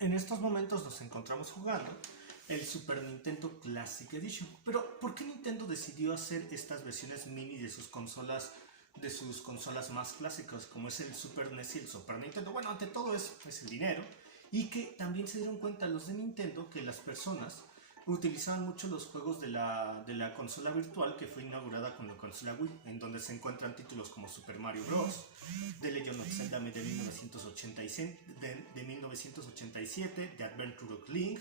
En estos momentos nos encontramos jugando el Super Nintendo Classic Edition. Pero, ¿por qué Nintendo decidió hacer estas versiones mini de sus consolas más clásicas, como es el Super NES y el Super Nintendo? Bueno, ante todo es el dinero. Y que también se dieron cuenta los de Nintendo que las personas utilizaban mucho los juegos de la consola virtual que fue inaugurada con la consola Wii, en donde se encuentran títulos como Super Mario Bros., The Legend of Zelda de 1986, de 1987, The Adventure of Link,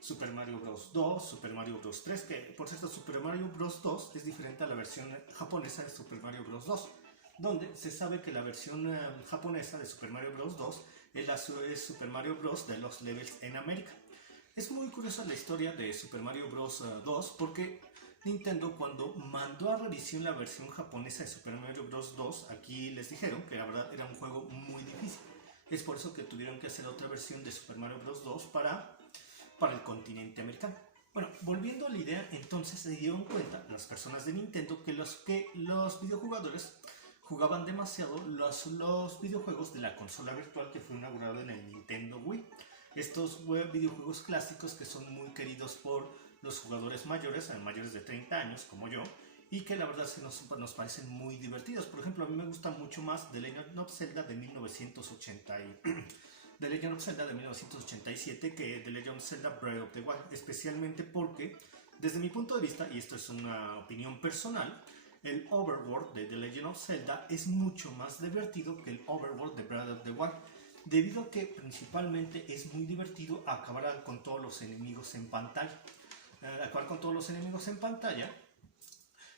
Super Mario Bros. 2, Super Mario Bros. 3, que por cierto Super Mario Bros. 2 es diferente a la versión japonesa de Super Mario Bros. 2, donde se sabe que la versión japonesa de Super Mario Bros. 2 es Super Mario Bros. De los Levels en América. Es muy curiosa la historia de Super Mario Bros. 2 porque Nintendo, cuando mandó a revisión la versión japonesa de Super Mario Bros. 2, aquí les dijeron que la verdad era un juego muy difícil. Es por eso que tuvieron que hacer otra versión de Super Mario Bros. 2 para el continente americano. Bueno, volviendo a la idea, entonces se dieron cuenta las personas de Nintendo que los videojugadores jugaban demasiado los videojuegos de la consola virtual que fue inaugurada en el Nintendo Wii. Estos videojuegos clásicos que son muy queridos por los jugadores mayores de 30 años como yo, y que la verdad nos parecen muy divertidos. Por ejemplo, a mí me gusta mucho más The Legend of Zelda de 1987 que The Legend of Zelda Breath of the Wild, especialmente porque, desde mi punto de vista, y esto es una opinión personal, el overworld de The Legend of Zelda es mucho más divertido que el overworld de Breath of the Wild, debido a que principalmente es muy divertido acabar con todos los enemigos en pantalla.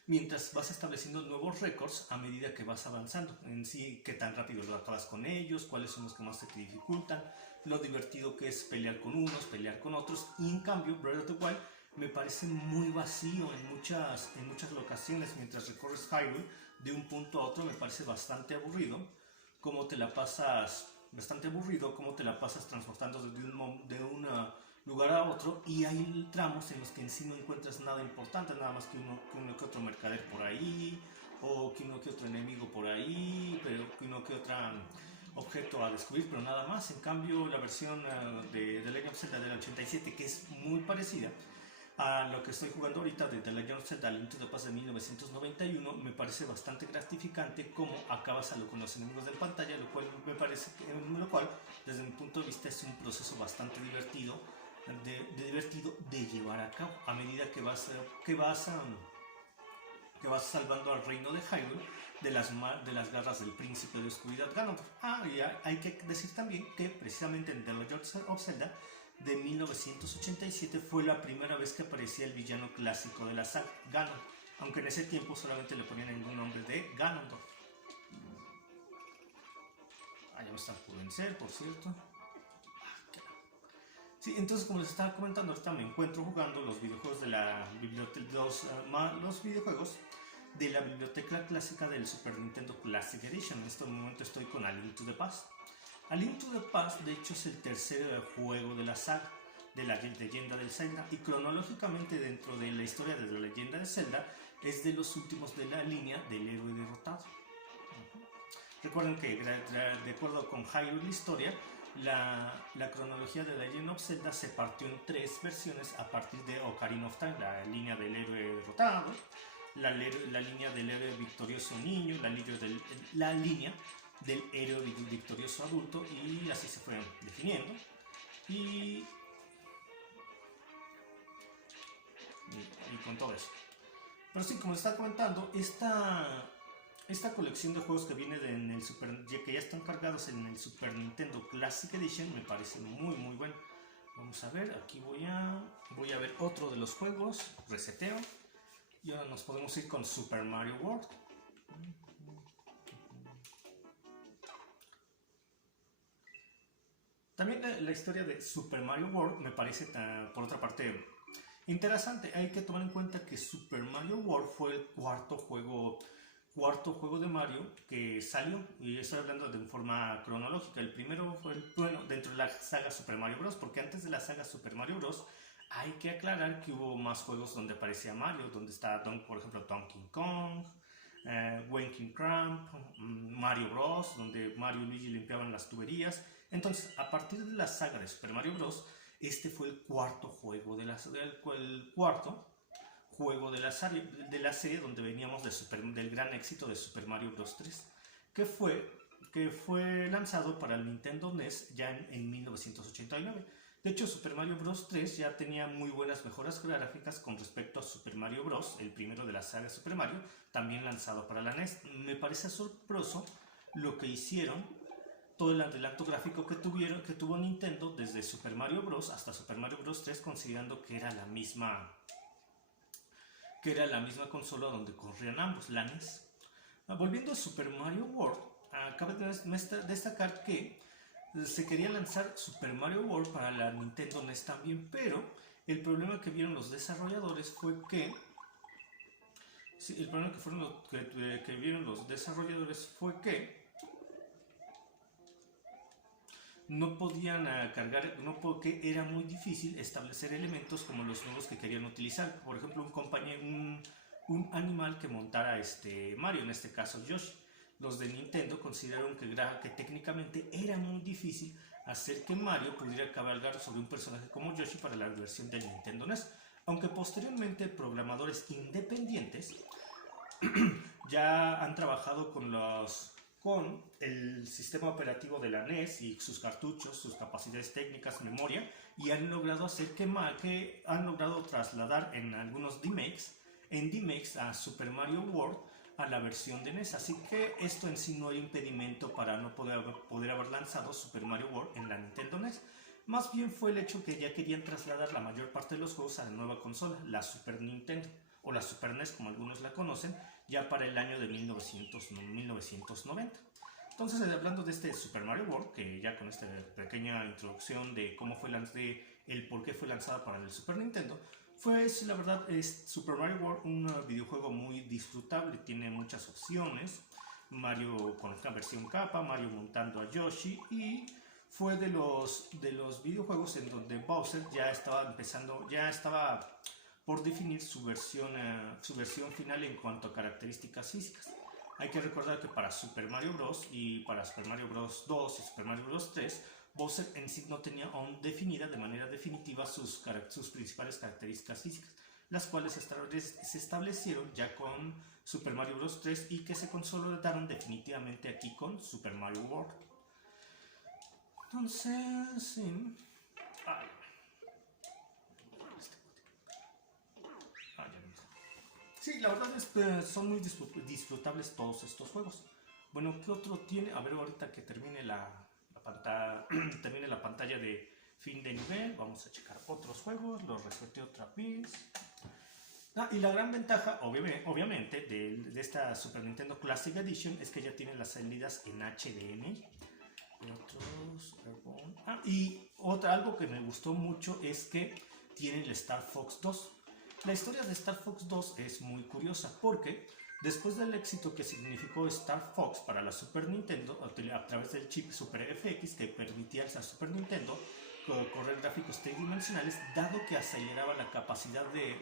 Mientras vas estableciendo nuevos récords a medida que vas avanzando. En sí, qué tan rápido lo acabas con ellos, cuáles son los que más te dificultan, lo divertido que es pelear con unos, pelear con otros. Y en cambio, Breath of the Wild me parece muy vacío en muchas locaciones. Mientras recorres Hyrule de un punto a otro, me parece bastante aburrido cómo te la pasas transportando de un lugar a otro, y hay tramos en los que en sí no encuentras nada importante, nada más que uno que otro mercader por ahí, o que uno que otro enemigo por ahí, pero que uno que otro objeto a descubrir, pero nada más. En cambio, la versión de The Legend of Zelda del 87, que es muy parecida a lo que estoy jugando ahorita de The Legend of Zelda Link to the Past de 1991, me parece bastante gratificante cómo acabas con los enemigos de pantalla, lo cual desde mi punto de vista es un proceso bastante divertido de llevar a cabo a medida que vas salvando al reino de Hyrule de las garras del príncipe de oscuridad Ganondorf. Y hay que decir también que precisamente en The Legend of Zelda de 1987 fue la primera vez que aparecía el villano clásico de la saga, Ganon, aunque en ese tiempo solamente le ponían el nombre de Ganondorf. Ya me están por vencer, por cierto. Sí, entonces, como les estaba comentando, ahorita me encuentro jugando los videojuegos de la biblioteca, los videojuegos de la biblioteca clásica del Super Nintendo Classic Edition. En este momento estoy con A Link to the Past. A Link to the Past, de hecho, es el tercer juego de la saga de la leyenda del Zelda, y cronológicamente dentro de la historia de la leyenda de Zelda es de los últimos de la línea del héroe derrotado. Recuerden que de acuerdo con Hyrule Historia, la cronología de Legend of Zelda se partió en tres versiones a partir de Ocarina of Time: la línea del héroe derrotado, la línea del héroe victorioso niño, la línea del héroe victorioso adulto, y así se fue definiendo. Y con todo eso. Pero sí, como les estaba comentando, esta colección de juegos que viene que ya están cargados en el Super Nintendo Classic Edition me parece muy muy bueno. Vamos a ver, aquí voy a ver otro de los juegos, reseteo, y ahora nos podemos ir con Super Mario World. También la historia de Super Mario World me parece, por otra parte, interesante. Hay que tomar en cuenta que Super Mario World fue el cuarto juego de Mario que salió, y estoy hablando de forma cronológica. El primero fue dentro de la saga Super Mario Bros., porque antes de la saga Super Mario Bros. Hay que aclarar que hubo más juegos donde aparecía Mario, donde está, por ejemplo, Donkey Kong, Wanking Cramp, Mario Bros., donde Mario y Luigi limpiaban las tuberías, Entonces, a partir de la saga de Super Mario Bros., este fue el cuarto juego de la serie donde veníamos del gran éxito de Super Mario Bros. 3, que fue lanzado para el Nintendo NES ya en 1989. De hecho, Super Mario Bros. 3 ya tenía muy buenas mejoras gráficas con respecto a Super Mario Bros., el primero de la saga Super Mario, también lanzado para la NES. Me parece asombroso lo que hicieron, todo el adelanto gráfico que tuvo Nintendo desde Super Mario Bros. Hasta Super Mario Bros. 3, considerando que era la misma consola donde corrían ambos, la NES. Volviendo a Super Mario World, cabe destacar que se quería lanzar Super Mario World para la Nintendo NES también, pero el problema que vieron los desarrolladores fue que no podían cargar, porque era muy difícil establecer elementos como los nuevos que querían utilizar. Por ejemplo, un animal que montara Mario, en este caso Yoshi. Los de Nintendo consideraron que técnicamente era muy difícil hacer que Mario pudiera cabalgar sobre un personaje como Yoshi para la versión del Nintendo NES. Aunque posteriormente programadores independientes ya han trabajado con el sistema operativo de la NES y sus cartuchos, sus capacidades técnicas, memoria, y han logrado han logrado trasladar en algunos DMAX a Super Mario World a la versión de NES, así que esto en sí no era impedimento para no poder haber lanzado Super Mario World en la Nintendo NES. Más bien fue el hecho que ya querían trasladar la mayor parte de los juegos a la nueva consola, la Super Nintendo, o la Super NES como algunos la conocen, ya para el año de 1990. Entonces, hablando de este Super Mario World, que ya con esta pequeña introducción de el por qué fue lanzado para el Super Nintendo, la verdad, es Super Mario World un videojuego muy disfrutable, tiene muchas opciones. Mario con la versión capa, Mario montando a Yoshi, y fue de los videojuegos en donde Bowser ya estaba por definir su versión final en cuanto a características físicas. Hay que recordar que para Super Mario Bros. Y para Super Mario Bros. 2 y Super Mario Bros. 3, Bowser en sí no tenía aún definida de manera definitiva sus principales características físicas, las cuales se establecieron ya con Super Mario Bros. 3 y que se consolidaron definitivamente aquí con Super Mario World. Entonces, sí. Sí, la verdad es que son muy disfrutables todos estos juegos. Bueno, ¿qué otro tiene? A ver, ahorita que termine la pantalla de fin de nivel, vamos a checar otros juegos, los reseté otra vez. Y la gran ventaja, obviamente, de esta Super Nintendo Classic Edition es que ya tiene las salidas en HDMI. Y algo que me gustó mucho es que tiene el Star Fox 2. La historia de Star Fox 2 es muy curiosa porque después del éxito que significó Star Fox para la Super Nintendo a través del chip Super FX que permitía a la Super Nintendo correr gráficos tridimensionales, dado que aceleraba la capacidad de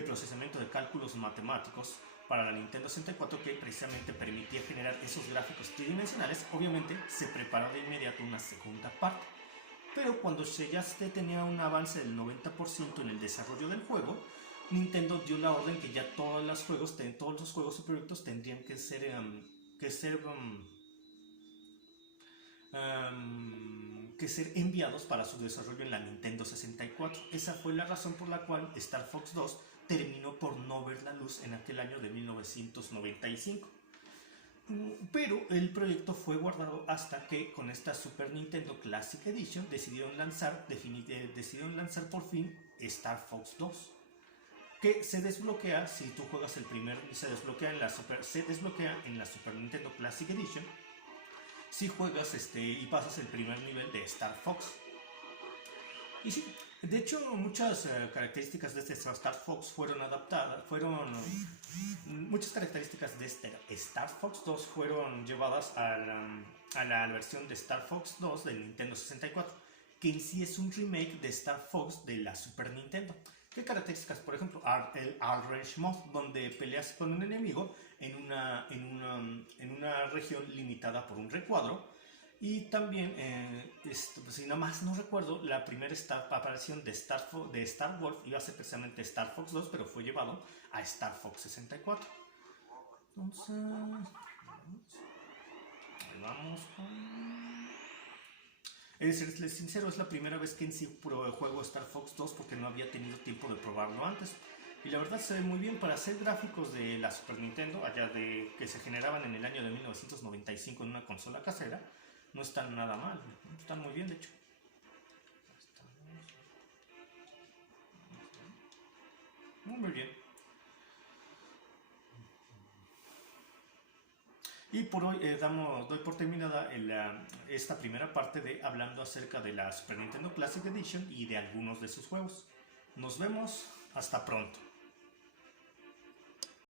procesamiento de cálculos matemáticos para la Nintendo 64, que precisamente permitía generar esos gráficos tridimensionales, obviamente se preparó de inmediato una segunda parte. Pero cuando ya se tenía un avance del 90% en el desarrollo del juego, Nintendo dio la orden que ya todos los juegos y proyectos tendrían que ser enviados para su desarrollo en la Nintendo 64. Esa fue la razón por la cual Star Fox 2 terminó por no ver la luz en aquel año de 1995. Pero el proyecto fue guardado hasta que con esta Super Nintendo Classic Edition decidieron lanzar por fin Star Fox 2, que se desbloquea si tú juegas se desbloquea en la Super Nintendo Classic Edition si juegas y pasas el primer nivel de Star Fox. Y sí, de hecho muchas características de este Star Fox fueron adaptadas, muchas características de este Star Fox 2 fueron llevadas a la versión de Star Fox 2 del Nintendo 64, que en sí es un remake de Star Fox de la Super Nintendo. ¿Qué características? Por ejemplo, el R-Range Mod, donde peleas con un enemigo en una región limitada por un recuadro. Y también, pues, si nada más no recuerdo, la primera aparición de Star Wolf iba a ser precisamente Star Fox 2, pero fue llevado a Star Fox 64. Entonces, ahí vamos con... Es decirles sincero, es la primera vez que en sí juego Star Fox 2 porque no había tenido tiempo de probarlo antes. Y la verdad se ve muy bien para hacer gráficos de la Super Nintendo, allá de que se generaban en el año de 1995 en una consola casera. No están nada mal, están muy bien de hecho. Muy bien. Y por hoy doy por terminada esta primera parte de hablando acerca de la Super Nintendo Classic Edition y de algunos de sus juegos. Nos vemos, hasta pronto.